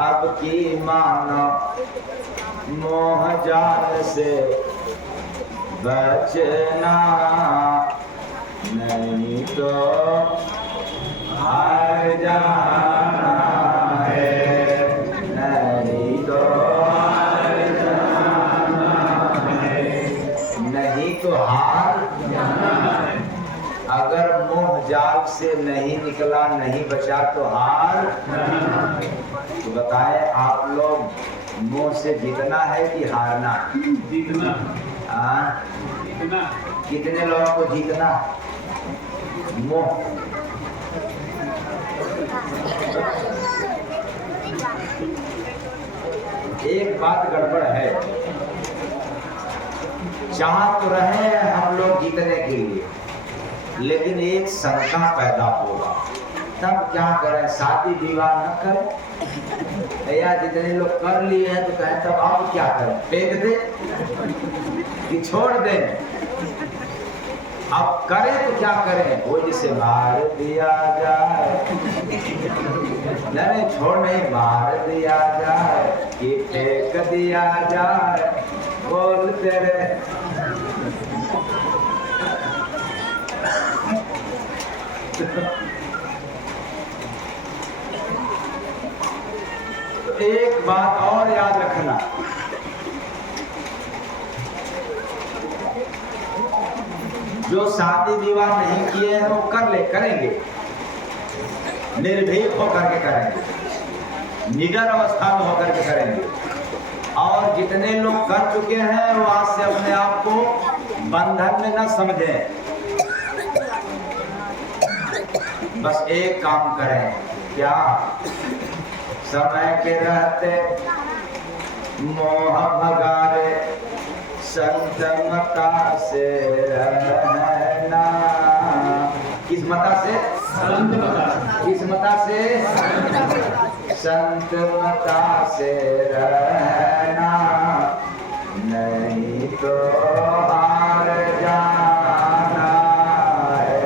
अब की मानो मोह जाल से बचना, नहीं तो हार जाना है, नहीं तो हार जाना है, नहीं तो हार जाना है। अगर मोह जाल से नहीं निकला, नहीं बचा तो हार। तो बताए आप लोग, मोह से जीतना है कि हारना? जीतना। जीतना। कितने लोगों को जीतना? मोह। एक बात गड़बड़ है, चाह तो रहे हैं हम लोग जीतने के लिए, लेकिन एक शंका पैदा होगा, तब क्या करें? शादी विवाह न करें, या जितने लोग कर लिए हैं तो कहें तब अब क्या करें? फेंक दे कि छोड़ दें? अब करें तो क्या करें? वो जिसे मार दिया जाए, नहीं छोड़, नहीं मार दिया जाए कि फेंक दिया जाए, बोलते रहे। तो एक बात और याद रखना, जो शादी विवाह नहीं किए हैं वो करेंगे, निर्भीक होकर के करेंगे, निडर अवस्था में होकर के करेंगे। और जितने लोग कर चुके हैं वो आज से अपने आप को बंधन में न समझें, बस एक काम करें, क्या? समय के रहते मोह भगारे, संत मता से रहना। किस मता से? संत मता। किस मता से? संत मता से रहना, नहीं तो हार जाना है,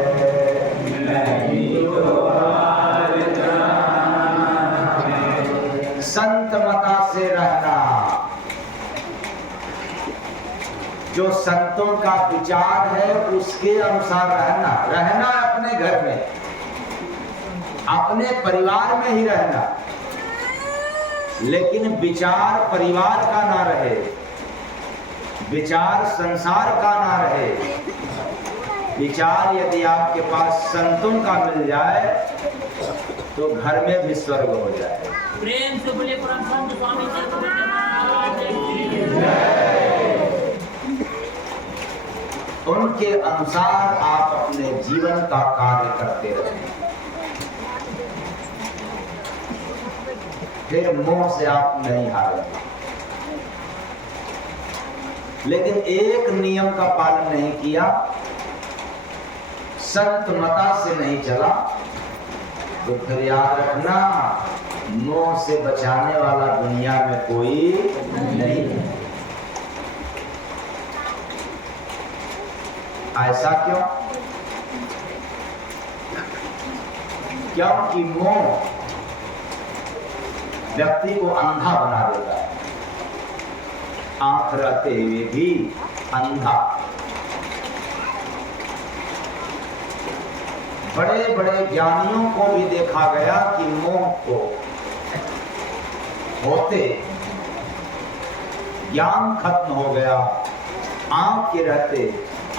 नहीं तो हार जाना है। संत मता से रहना, जो संतों का विचार है उसके अनुसार रहना। रहना अपने घर में, अपने परिवार में ही रहना, लेकिन विचार परिवार का ना रहे, विचार संसार का ना रहे। विचार यदि आपके पास संतों का मिल जाए तो घर में भी स्वर्ग हो जाए। प्रेम से बोले परम संत स्वामी महाराज की उनके अनुसार आप अपने जीवन का कार्य करते रहें, फिर मोह से आप नहीं हारेंगे। लेकिन एक नियम का पालन नहीं किया, संत मता से नहीं चला, तो फिर याद रखना, मोह से बचाने वाला दुनिया में कोई नहीं है। ऐसा क्यों? क्योंकि मोह व्यक्ति को अंधा बना देता है, आंख रहते हुए भी अंधा। बड़े बड़े ज्ञानियों को भी देखा गया कि मोह को होते ज्ञान खत्म हो गया, आंख के रहते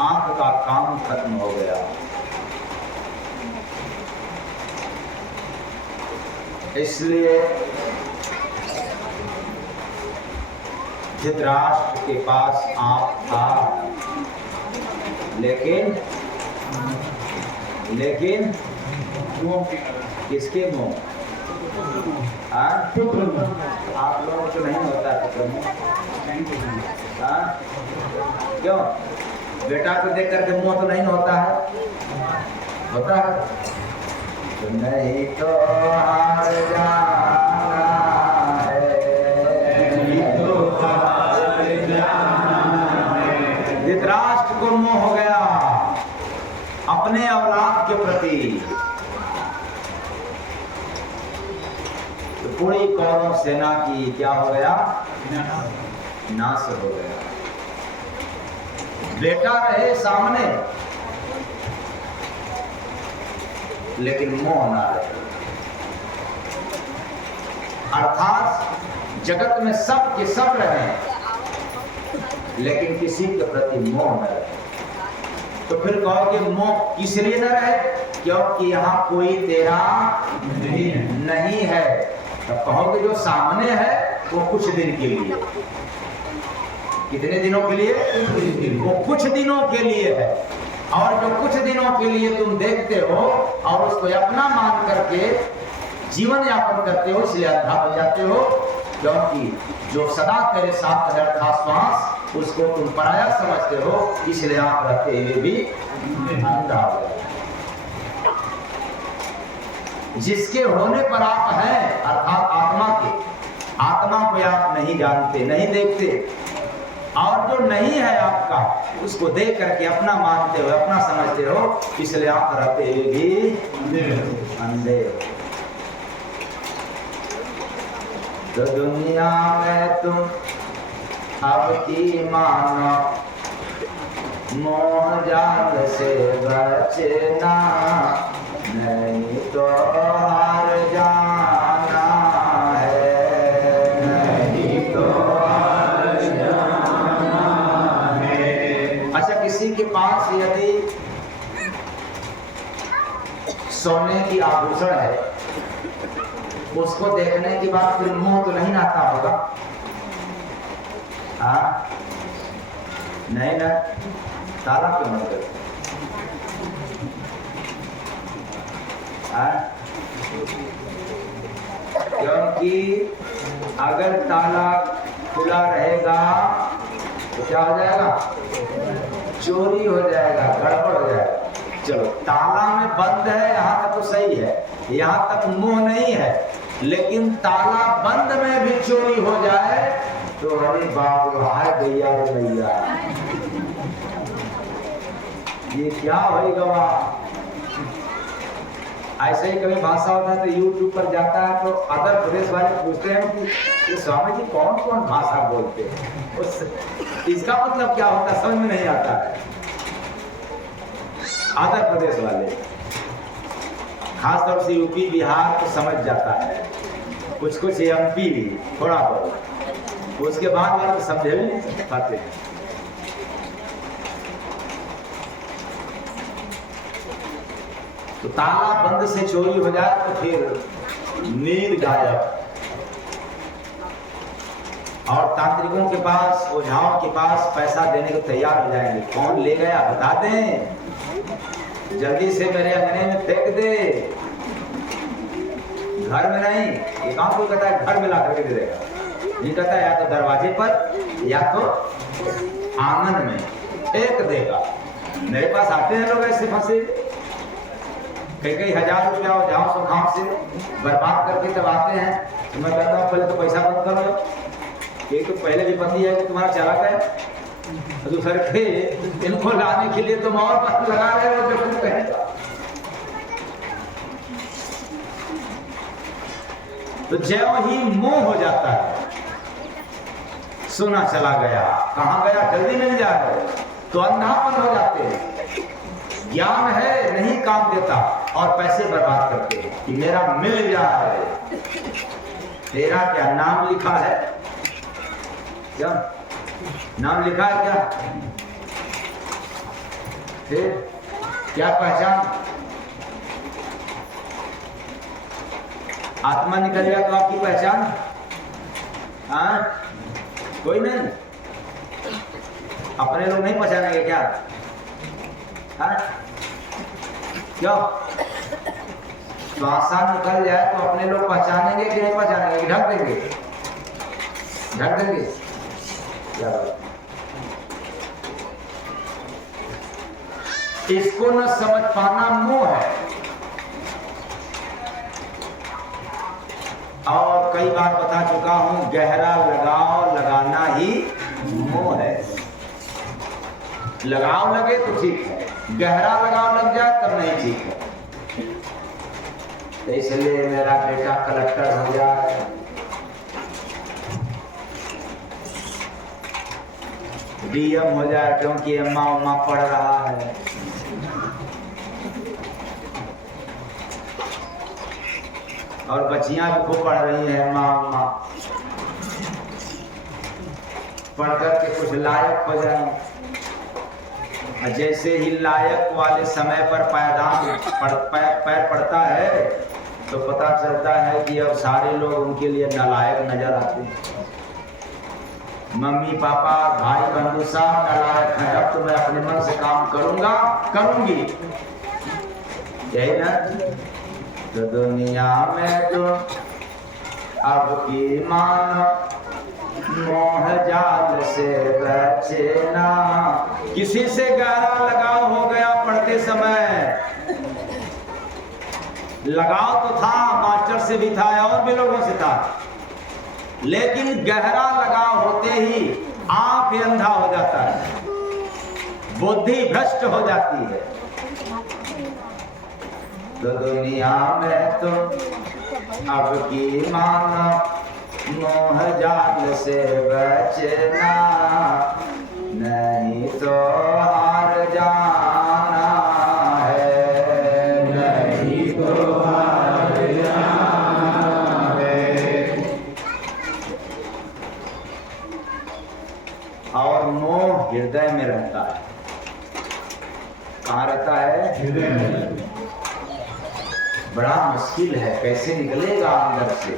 आंख का काम खत्म हो गया। इसलिए धृतराष्ट्र के पास आंख था, लेकिन किसके मुंह? आप लोगों को नहीं होता पुत्र मुंह? क्यों? बेटा को देख करके मुंह तो नहीं होता है? होता है। तो नहीं तो हार जाना है, नहीं तो हार जाना है। धृतराष्ट्र को मोह हो गया अपने औलाद के प्रति, तो पूरी कौरव सेना की क्या हो गया? नाश हो गया। बेटा रहे सामने लेकिन मोह ना रहे। अर्थात जगत में सब के सब रहे लेकिन किसी के प्रति मोह न रहे। तो फिर कहो कि मोह किस लिए न रहे? क्योंकि यहाँ कोई तेरा नहीं है। तो कहोगे जो सामने है वो कुछ दिन के लिए। कितने दिनों के लिए? वो कुछ दिनों के लिए है। और जो कुछ दिनों के लिए तुम देखते हो और उसको अपना मान करके जीवन यापन करते हो, इसलिए अंधा हो जाते हो। क्योंकि जो सदा तेरे साथ रहता श्वास उसको तुम पराया समझते हो, इसलिए आप रहते हुए भी अंधा हो गए। जिसके होने पर आप हैं अर्थात आत्मा के, आत्मा को आप नहीं जानते, नहीं देखते, और जो नहीं है आपका उसको देख करके अपना मानते हो, अपना समझते हो, इसलिए आप रहते हुए भी अंधे हो। तो दुनिया में तुम अब की मानो, मोह जाल से बचना, नहीं तो हार जाना है, नहीं तो हार जाना है। अच्छा, किसी के पास यदि सोने की आभूषण है, उसको देखने के बाद फिर मुंह तो नहीं आता होगा? हाँ नहीं ना, ताला क्यों मत कर? क्योंकि अगर ताला खुला रहेगा तो क्या हो जाएगा? चोरी हो जाएगा, गड़बड़ हो जाएगा। चलो, ताला में बंद है यहाँ तक तो सही है, यहाँ तक मुंह नहीं है, लेकिन ताला बंद में भी चोरी हो जाए तो अरे बाप रे, हाय भैया रे भैया, ये क्या होगा? ऐसे ही कभी भाषा होता है तो यूट्यूब पर जाता है तो अदर प्रदेश वाले पूछते हैं कि ये स्वामी जी कौन कौन भाषा बोलते हैं, इसका मतलब क्या होता है समझ में नहीं आता है। अदर प्रदेश वाले, खासतौर से यूपी बिहार तो समझ जाता है, कुछ कुछ एमपी भी थोड़ा बहुत, उसके बाद वाले समझे भी नहीं पाते। तो ताला बंद से चोरी हो जाए तो फिर नींद गायब। और तांत्रिकों के पास, ओझाओं के पास पैसा देने को तैयार हो जाएंगे। कौन ले गया बता दें, जल्दी से मेरे अंगने में फेंक दे, घर में नहीं। ये काम कोई कहता है घर में ला करके दे देगा, ये कहता है या तो दरवाजे पर या तो आंगन में फेंक देगा। मेरे पास आते हैं लोग ऐसे फंसे, कई हजार रुपया ओझाओं सुखाओं से बर्बाद करके तब आते हैं। तो मैं कहता हूँ पहले तो पैसा बंद करो, एक तो पहले विपत्ति है कि तुम्हारा चालक है, दूसरे थे इनको लाने के लिए तुम और पत्थर लगा रहे हो जो कुछ कहेगा। तो ज्यों ही मोह हो जाता है, सोना चला गया, कहां गया जल्दी मिल जाए तो अंधापन हो जाते हैं। ज्ञान है नहीं काम देता और पैसे बर्बाद करते हैं कि मेरा मिल जाए। तेरा क्या नाम लिखा है? क्या नाम लिखा है? क्या फिर क्या पहचान? आत्मा निकल गया तो आपकी पहचान? हाँ, कोई नहीं। अपने लोग नहीं पहचानेंगे क्या? हाँ? क्यों? श्वासा निकल जाए तो अपने लोग पहचानेंगे कि नहीं पहचानेंगे? ढक देंगे, ढक देंगे। क्या बात? इसको न समझ पाना मोह है। और कई बार बता चुका हूं, गहरा लगाव लगाना ही मोह है। लगाव लगे तो ठीक है, गहरा लगाव लग जाए तब नहीं ठीक है। इसलिए मेरा बेटा कलेक्टर हो जाए, डीएम हो जाए, क्योंकि अम्मा उम्मा पढ़ रहा है। और बच्चियां भी खूब पढ़ रही हैं, अम्मा उम्मा पढ़ करके कुछ लायक हो जाए। जैसे ही लायक वाले समय पर पैर पड़ता है तो पता चलता है कि अब सारे लोग उनके लिए नालायक नजर आते हैं। मम्मी पापा भाई बंधु सब नालायक हैं, अब तो मैं अपने मन से काम करूंगा करूंगी, यही ना। तो दुनिया में तो अब की मानो मोह जाल से बचना। किसी से गहरा लगाव हो गया पढ़ते समय, लगाव तो था, मास्टर से भी था और भी लोगों से था, लेकिन गहरा लगाव होते ही आंख अंधा हो जाता है, बुद्धि भ्रष्ट हो जाती है। तो दुनिया में तो अब की मानो मोह जाल से बचना, नहीं तो हार जाना है, नहीं तो हार जाना है। और मोह हृदय में रहता है। कहाँ रहता है? हृदय में। बड़ा मुश्किल है, कैसे निकलेगा अंदर से।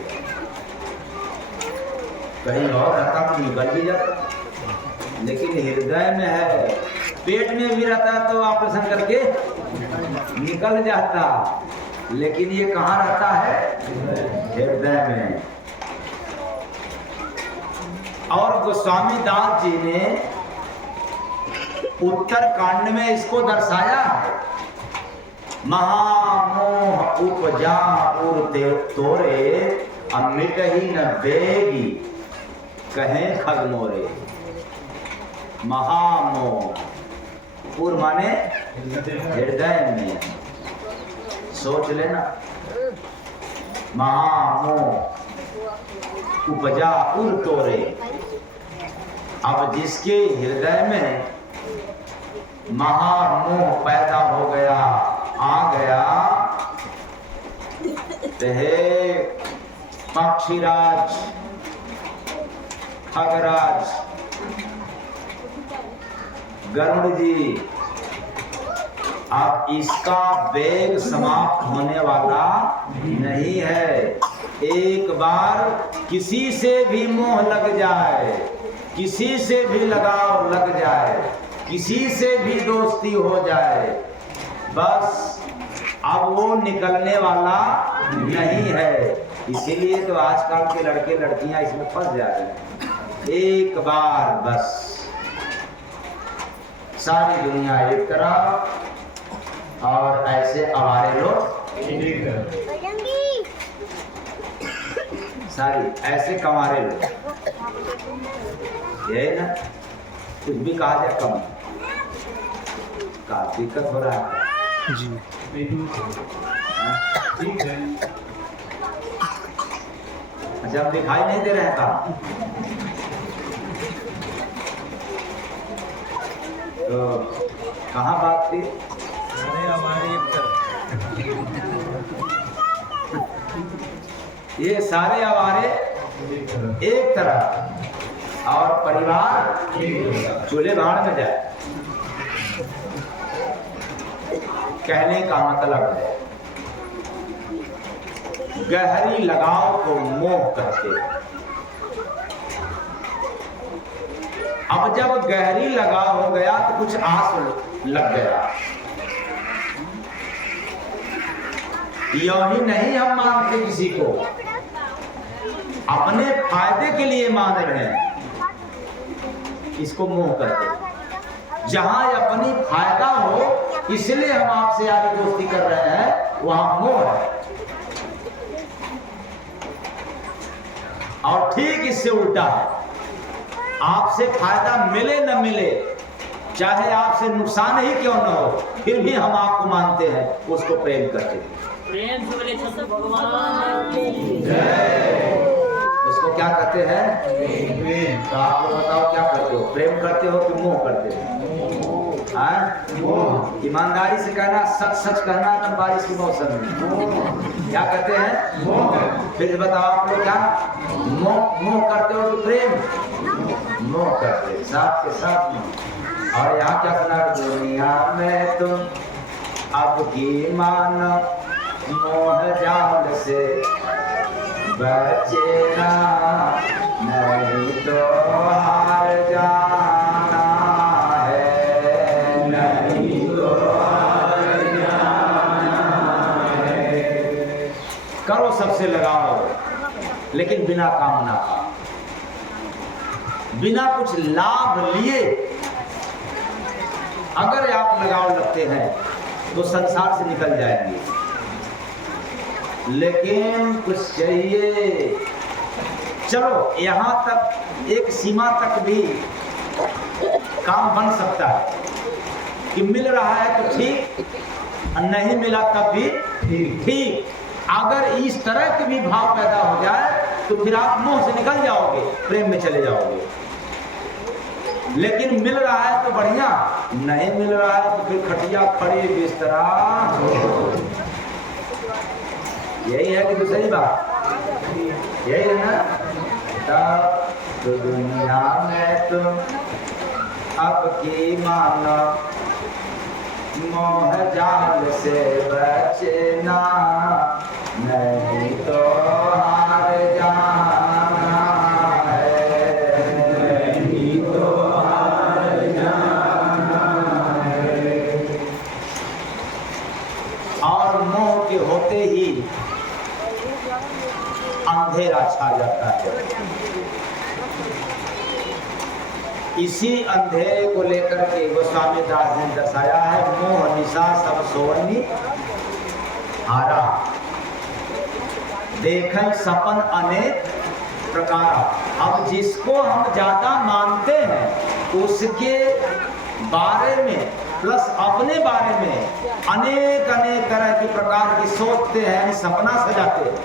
कहीं और रहता तो निकल भी जाता, लेकिन हृदय में है। पेट में भी रहता तो ऑपरेशन करके निकल जाता, लेकिन ये कहाँ रहता है? हृदय में। और गोस्वामी दास जी ने उत्तर कांड में इसको दर्शाया है। महामोह उपजा उर तोरे, अमृत ही न देगी कहें खगमोरे। महामोह, पूर्व माने हृदय में, सोच लेना। महामोह उपजा उर तोरे, अब जिसके हृदय में महामोह पैदा हो गया, आ गया, तो हे पक्षीराज खगराज गरुड़ जी, अब इसका वेग समाप्त होने वाला नहीं है। एक बार किसी से भी मोह लग जाए, किसी से भी लगाव लग जाए, किसी से भी दोस्ती हो जाए, बस अब वो निकलने वाला नहीं है। इसीलिए तो आजकल के लड़के लड़कियां इसमें फंस जाते हैं। एक बार बस सारी दुनिया एक तरफ और ऐसे आवारे लोग एक तरफ, सारी ऐसे कमारे लोग, यही ना। कुछ भी कहा जाए कम, का दिक्कत हो रहा है जी। ठीक है, जब दिखाई नहीं दे रहे था तो कहाँ बात थी? अरे हमारे ये सारे आवारे एक तरह और परिवार चूल्हे भाड़ में जाए। कहने का मतलब है गहरी लगाव को मोह कहते हैं। अब जब गहरी लगाव हो गया तो कुछ आस लग गया। यूं ही नहीं हम मानते किसी को, अपने फायदे के लिए मान रहे हैं, इसको मोह कहते हैं। जहां अपनी फायदा हो इसलिए हम आपसे यारी दोस्ती कर रहे हैं, वहां मोह है। और ठीक इससे उल्टा है, आपसे फायदा मिले न मिले, चाहे आपसे नुकसान ही क्यों न हो, फिर भी हम आपको मानते हैं, उसको प्रेम करते हैं। प्रेम से बोले सत भगवान की उसको क्या कहते हैं? प्रेम। तो आप लोग बताओ क्या करते हो? प्रेम करते हो कि मोह करते हो? ईमानदारी से कहना, सच सच कहना एकदम बारिश के मौसम में। क्या कहते हैं? फिर बताओ आप लोग क्या मोह करते हो कि प्रेम? मोह करते, साथ के साथ में। और यहाँ क्या सुना? दुनिया में तुम अब की मानो मोह जाल से बचेना, नहीं तो हार जाना है, नहीं तो हार जाना है। करो सबसे लगाओ, लेकिन बिना कामना का, बिना कुछ लाभ लिए अगर आप लगाव लगते हैं तो संसार से निकल जाएंगे। लेकिन कुछ चाहिए। चलो यहाँ तक, एक सीमा तक भी काम बन सकता है कि मिल रहा है तो ठीक, नहीं मिला तब भी ठीक। अगर इस तरह के भी भाव पैदा हो जाए तो फिर आप मोह से निकल जाओगे, प्रेम में चले जाओगे। लेकिन मिल रहा है तो बढ़िया, नहीं मिल रहा है तो फिर खटिया खड़े बिस्तरा। यही है कि दूसरी बात यही है ना? तब तो दुनिया में तुम अब की मानो मोह जाल से बचना, नहीं तो हार जाना है, नहीं तो हार जाना है। और मोह के होते ही अंधेरा छा जाता है। इसी अंधेरे को लेकर के गोस्वामी दास ने दर्शाया है, मोह निशा सब सोनी हारा, देखें सपन अनेक प्रकार। अब जिसको हम ज्यादा मानते हैं उसके बारे में प्लस अपने बारे में अनेक अनेक तरह की प्रकार की सोचते हैं, सपना सजाते हैं।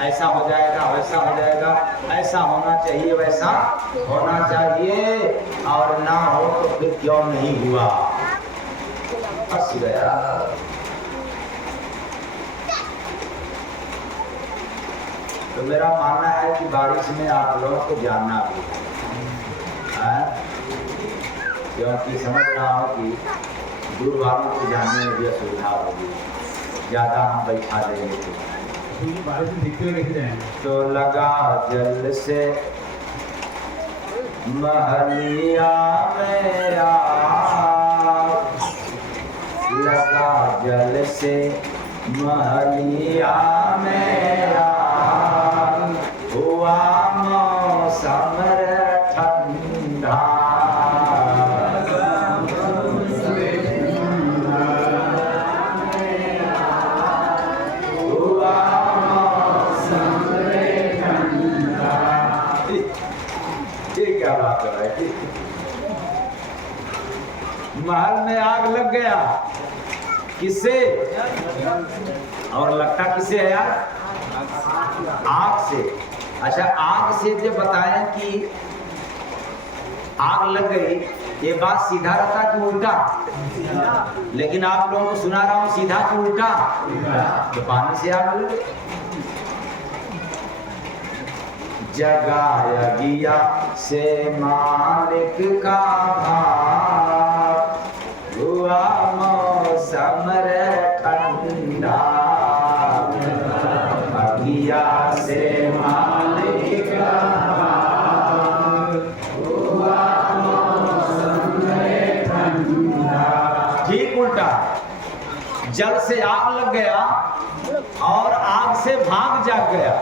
ऐसा हो जाएगा, वैसा हो जाएगा, ऐसा होना चाहिए, वैसा होना चाहिए, और ना हो तो फिर क्यों नहीं हुआ। फंस गया। तो मेरा मानना है कि बारिश में आप लोगों को जानना भी है, क्योंकि समझ रहा हूँ कि दूर वालों को जानने में भी असुविधा होगी, ज्यादा हम बैठा देंगे तो बारिश में दिखते हुए कैसे जाएंगे? तो लगा जल से महलिया मेरा, लगा जल से महलिया मेरा, हुआ मौसम ठंडा, क्या बात है? महल में आग लग गया, किससे? और लगता किससे है यार? आग से। अच्छा, आग से जब बताएं कि आग लग गई, ये बात सीधा रहता कि उल्टा? लेकिन आप लोगों को सुना रहा हूं सीधा कि उल्टा। तो पानी से आग लग गई। जगाया गया से मालिक का भाव, हुआ मौसम ठंडा, गया से मालिक का भाव, हुआ मौसम ठंडा। ठीक उल्टा, जल से आग लग गया और आग से भाग जाग गया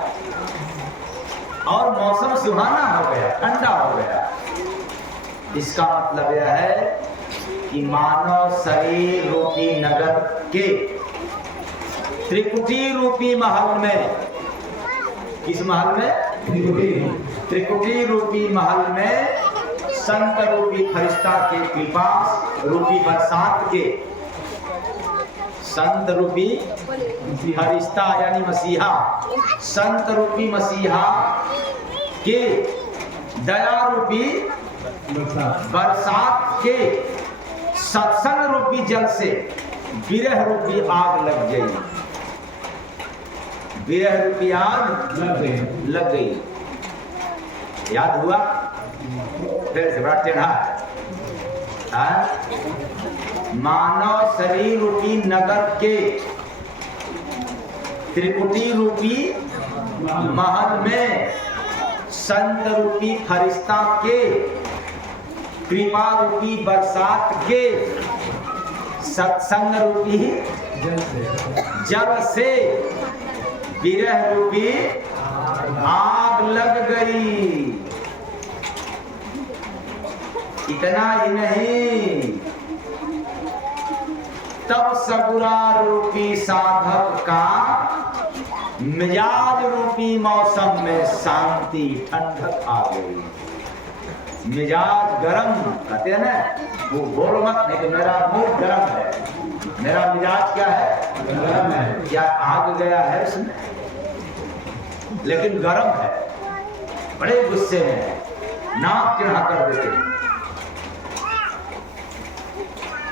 और मौसम सुहाना हो गया, ठंडा हो गया। इसका मतलब यह है कि मानव शरीर रूपी नगर के त्रिकुटी रूपी महल में, किस महल में? त्रिकुटी रूपी महल में संत रूपी फरिश्ता के कृपा रूपी बरसात के, संत रूपी फरिश्ता यानी मसीहा, संत रूपी मसीहा के दया रूपी बरसात के सत्संग रूपी जल से विरह रूपी आग लग गई। विरह रूपी आग लग गई। याद हुआ? फिर से बड़ा टेढ़ा है। मानव शरीर रूपी नगर के त्रिकुटी रूपी महल में संत रूपी फरिश्ता के कृपा रूपी बरसात के सत्संग रूपी जल से विरह रूपी आग लग गई। इतना ही नहीं, तब सगुरा रूपी साधक का मिजाज रूपी मौसम में शांति ठंडक आ गई। मिजाज गरम कहते हैं ना, वो बोलो मत नहीं तो मेरा मूड गरम है, मेरा मिजाज क्या है? गरम है। क्या आग गया है उसमें? लेकिन गरम है, बड़े गुस्से में, नाक चिढ़ा कर देते हैं।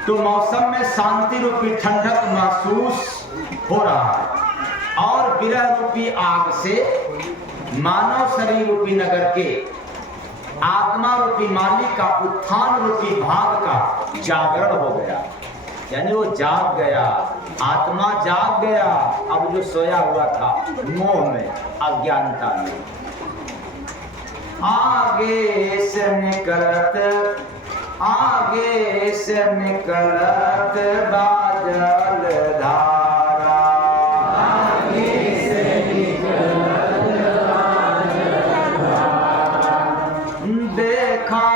तो मौसम में शांति रूपी ठंडक महसूस हो रहा है और विरह रूपी आग से मानव शरीर रूपी नगर के आत्मा रूपी मालिक का उत्थान रूपी भाग का जागरण हो गया। यानी वो जाग गया, आत्मा जाग गया। अब जो सोया हुआ था मोह में, अज्ञानता में, आगे से निकलत बादल धारा, आगे से निकलत बादल धारा, देखा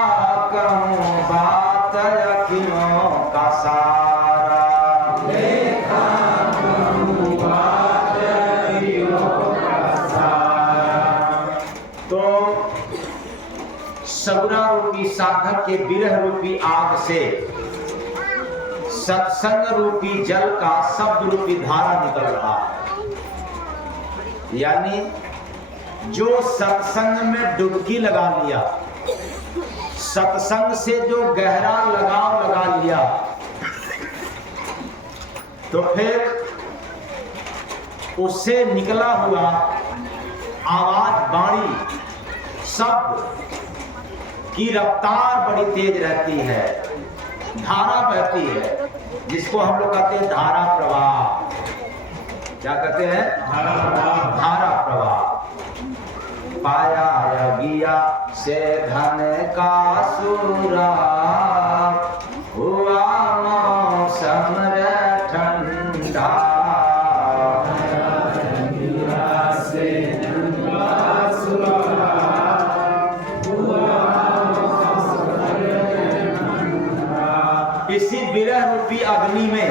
कहूँ बात अखियों का सारा, देखा कहूँ बात अखियों का सारा। तो सगुरा रूपी साधक के विरह रूपी आग से सत्संग रूपी जल का शब्द रूपी धारा निकल रहा है। यानी जो सत्संग में डुबकी लगा लिया, सत्संग से जो गहरा लगाव लगा लिया, तो फिर उससे निकला हुआ आवाज, वाणी, शब्द की रफ्तार बड़ी तेज रहती है, धारा बहती है, जिसको हम लोग कहते हैं धारा प्रवाह। क्या कहते हैं? धारा प्रवाह। पाया गिया से धन का सूरा, हुआ मौसम ठंडा, इसी विरह रूपी अग्नि में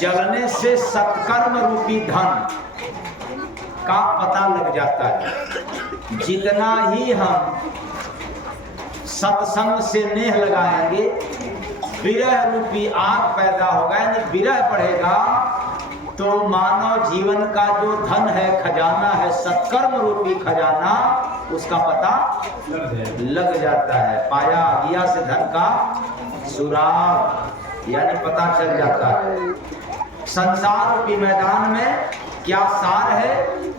जलने से सत्कर्म रूपी धन का पता लग जाता है। जितना ही हम सत्संग से नेह लगाएंगे, विरह रूपी आग पैदा होगा, यानी विरह बढ़ेगा, तो मानव जीवन का जो धन है, खजाना है, सत्कर्म रूपी खजाना, उसका पता लग जाता है। पाया गिया से धन का सुराग, यानी पता चल जाता है। संसार रूपी मैदान में क्या सार है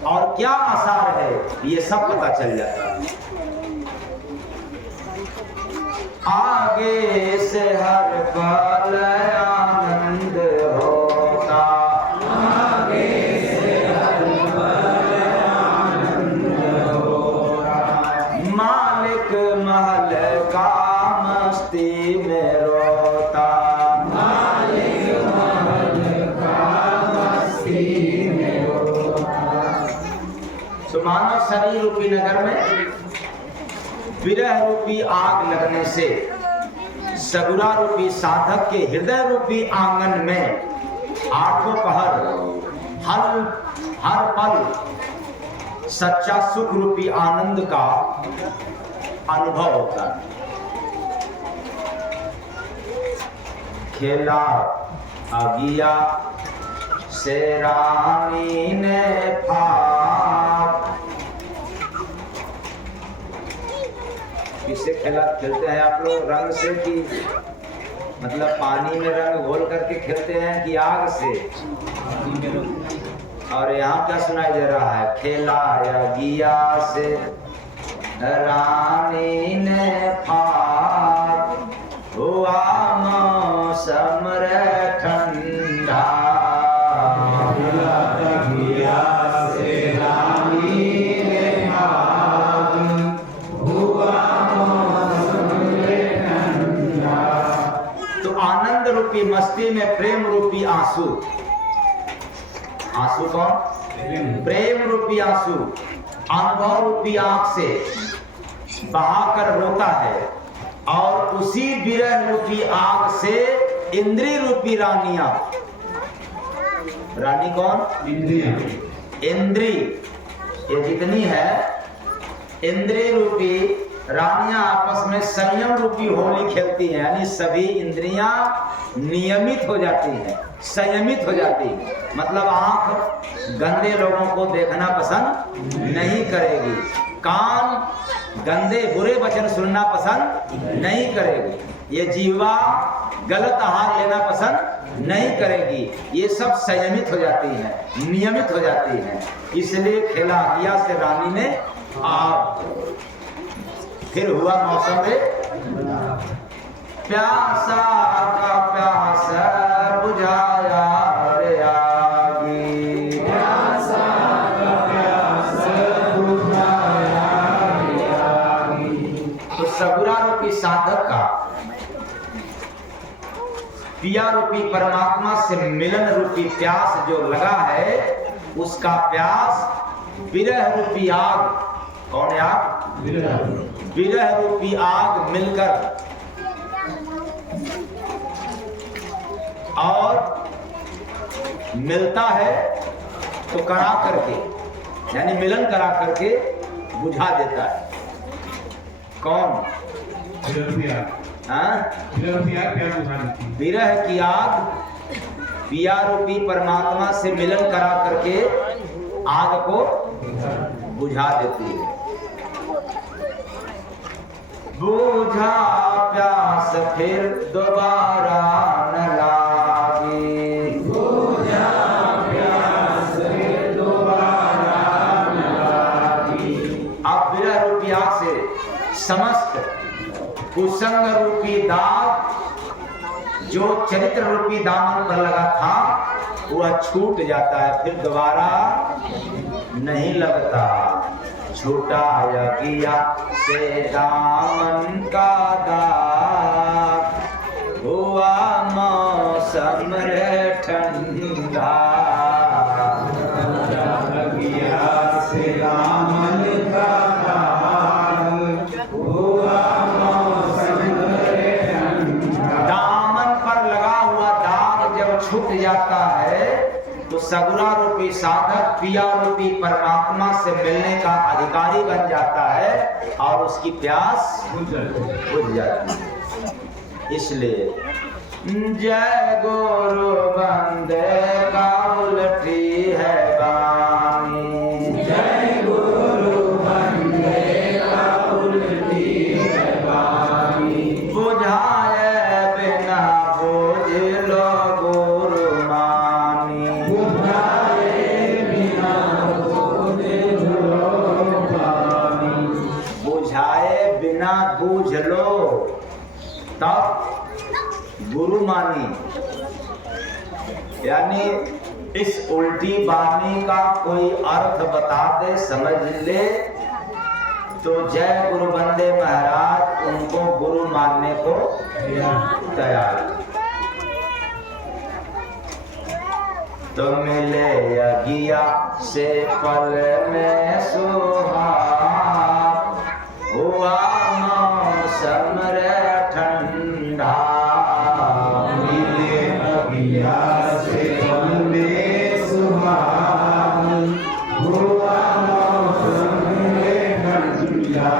और क्या आसार है, ये सब पता चल जाता है। आगे से हर पल आनंद होता, आगे से हर पल आनंद होता, मालिक महल का मस्ती में रोता, मालिक महल का मस्ती में रोता। तो मानव शरीर रूपी नगर में विरह रूपी आग लगने से सगुरा रूपी साधक के हृदय रूपी आंगन में आठों पहर हर पल सच्चा सुख रूपी आनंद का अनुभव होता है। खेला अगिया से रानी ने फाप। किससे खेला खेलते हैं आप लोग? रंग से कि मतलब पानी में रंग घोल करके खेलते हैं कि आग से? और यहाँ क्या सुनाई दे रहा है? खेला या गिया से रानी ने फाप, हुआ मौसम रे ठंडा। आनंद रूपी मस्ती में प्रेम रूपी आंसू, आंसू कौन? प्रेम रूपी आंसू अनुभव रूपी आंख से बहाकर रोता है, और उसी विरह रूपी आग से इंद्रिय रूपी रानियां, रानी कौन? इंद्रियां, इंद्री ये जितनी है इंद्रिय रूपी रानियां आपस में संयम रूपी होली खेलती हैं, यानी सभी इंद्रियां नियमित हो जाती हैं, संयमित हो जाती है। मतलब आंख गंदे लोगों को देखना पसंद नहीं करेगी, कान गंदे बुरे वचन सुनना पसंद नहीं करेगी, ये जीवा गलत आहार लेना पसंद नहीं करेगी। ये सब संयमित हो जाती हैं, नियमित हो जाती हैं। इसलिए खेला गिया से रानी ने आग, फिर हुआ मौसम रे प्यासा का प्यास बुझाया रे आगी, प्यासा का प्यास बुझाया रे आगी। तो सगुरा रूपी साधक का पिया रूपी परमात्मा से मिलन रूपी प्यास जो लगा है, उसका प्यास विरह रूपी आग, कौन है आग? विरह रूपी आग मिलकर और मिलता है तो करा करके, यानी मिलन करा करके बुझा देता है। कौन? विरह की आग पिया रूपी परमात्मा से मिलन करा करके आग को बुझा देती है। बुझा प्यास फिर दोबारा न लागी, बुझा प्यास फिर दोबारा न लागी। अब विरह रूपी आग से समस्त कुसंग रूपी दाग जो चरित्र रूपी दामन पर लगा था, वह छूट जाता है, फिर दोबारा नहीं लगता। छूटा या किया से दामन का दाग, हुआ मौसम रे ठंडा। किया से दामन का दाग, हुआ मौसम रे ठंडा। दामन पर लगा हुआ दाग जब छूट जाता है तो सगुरा रूपी साधक पिया रूपी परमात्मा से मिलने का अधिकारी बन जाता है और उसकी प्यास बुझ जाती है। इसलिए जय गुरु बंदे का उलटी है बानी, जय गुरु बंदे का उलटी है बानी। बुझाए बिना बुझ लो गुरु मानी, बुझाए बिना बुझ लो मानी। बुझाए बिना बूझ लो तब गुरु मानी, यानी इस उल्टी बानी का कोई अर्थ बता दे, समझ ले तो जय गुरु बंदे महाराज उनको गुरु मानने को तैयार। तो मिले यगिया से पल में सुहाग, हुआ मौसम रे ठंडा। मिले यगिया से पल में सुहाग, हुआ मौसम रे ठंडा।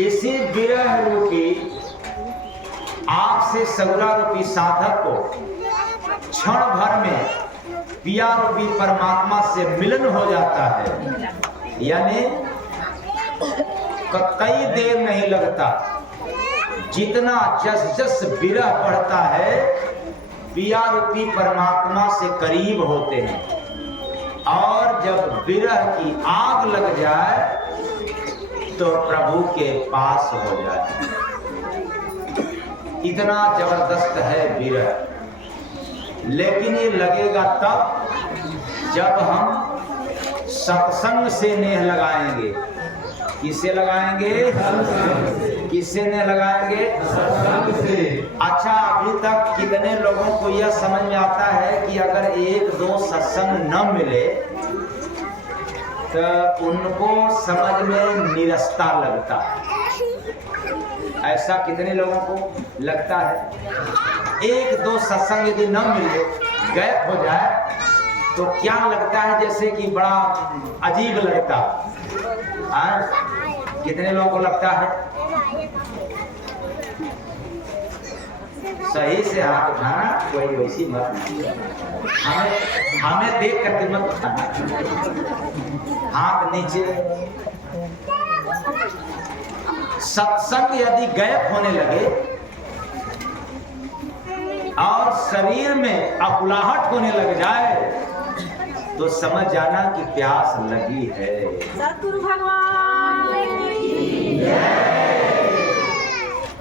इसी विरह रूपी आग से सगुरा रूपी साधक को क्षण भर में पिया रूपी परमात्मा से मिलन हो जाता है, यानी कई देर नहीं लगता। जितना जस जस विरह बढ़ता है, पिया रूपी परमात्मा से करीब होते हैं। और जब विरह की आग लग जाए तो प्रभु के पास हो जाए। इतना जबरदस्त है विरह। लेकिन ये लगेगा तब जब हम सत्संग से नेह लगाएंगे। किससे लगाएंगे? किससे नेह लगाएंगे? सत्संग से। अच्छा, अभी तक कितने लोगों को यह समझ में आता है कि अगर एक दो सत्संग न मिले तो उनको समझ में निरस्ता लगता है? ऐसा कितने लोगों को लगता है? एक दो सत्संग यदि न मिले, गैप हो जाए तो क्या लगता है? जैसे कि बड़ा अजीब लगता है। कितने लोगों को लगता है? सही से हाथ उठाना, कोई वैसी मत, हमें देख करके मत उठाना, हाथ नीचे। सत्संग यदि गैप होने लगे और शरीर में अकुलाहट होने लग जाए तो समझ जाना कि प्यास लगी है। सतगुरु भगवान की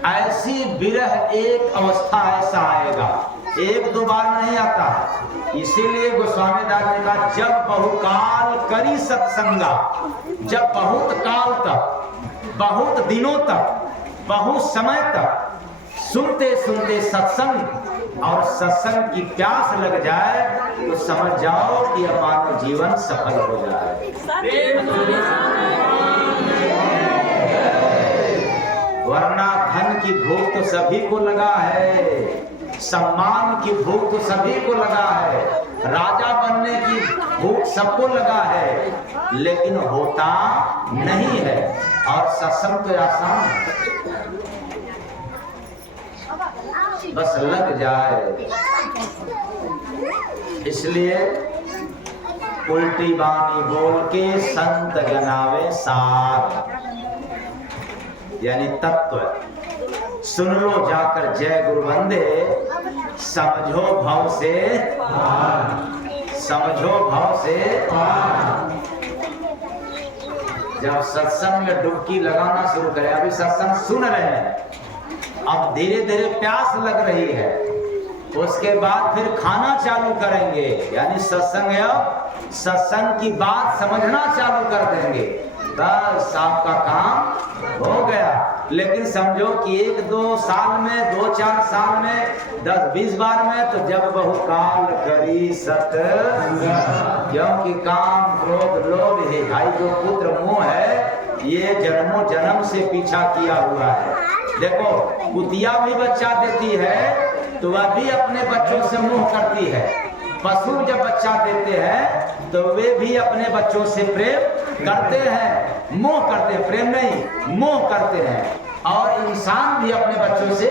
ऐसी विरह एक अवस्था ऐसा आएगा, एक दो बार नहीं आता। इसीलिए गोस्वामी दास ने कहा, जब बहुकाल करी सत्संगा, जब बहुत काल तक, बहुत दिनों तक, बहुत समय तक सुनते सुनते सत्संग और सत्संग की प्यास लग जाए तो समझ जाओ कि अब मानव जीवन सफल हो जाए। वरना धन की भूख तो सभी को लगा है, सम्मान की भूख तो सभी को लगा है, राजा बनने की भूख सबको लगा है, लेकिन होता नहीं है। और सत्संग तो आसान है, बस लग जाए। इसलिए उल्टी बानी बोल के संत जनावे सार, यानी तत्व सुन लो जाकर जय गुरु बंदे, समझो भाव से समझो भाव से। जब सत्संग में डुबकी लगाना शुरू करें, अभी सत्संग सुन रहे हैं, अब धीरे धीरे प्यास लग रही है, उसके बाद फिर खाना चालू करेंगे, यानी सत्संग की बात समझना चालू कर देंगे, बस आपका काम हो गया। लेकिन समझो कि एक दो साल में, दो चार साल में, 10-20 बार में, तो जब बहुकाल करी सत्संग, क्योंकि काम क्रोध लोभ हिहाई जो पुत्र मोह है, ये जन्मों जन्म से पीछा किया हुआ है। देखो, कुतिया भी बच्चा देती है तो वह भी अपने बच्चों से मोह करती है। पशु जब बच्चा देते हैं तो वे भी अपने बच्चों से प्रेम करते हैं, मोह करते हैं, प्रेम नहीं मोह करते हैं। और इंसान भी अपने बच्चों से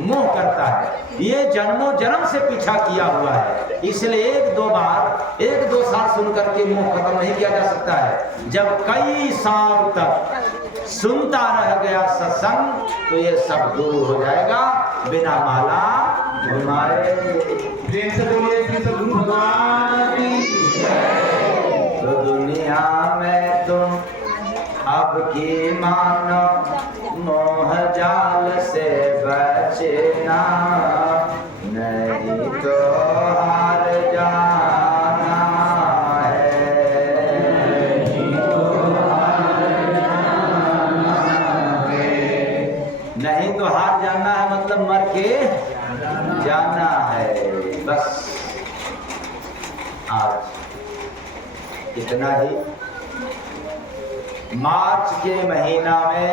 मोह करता है। ये जन्मों जन्म से पीछा किया हुआ है। इसलिए एक दो साल सुन करके मोह खत्म नहीं किया जा सकता है। जब कई साल तक सुनता रह गया सत्संग तो ये सब दूर हो जाएगा, बिना माला घुमाए। प्रेम से बोलिए कि सद्गुरु भगवान की जय। तो दुनिया में तुम अब की मानो, मोह जाल से बचना, नहीं तो हार जाना है। नहीं तो हार जाना है, मतलब मर के जाना है। बस आज इतना ही। मार्च के महीना में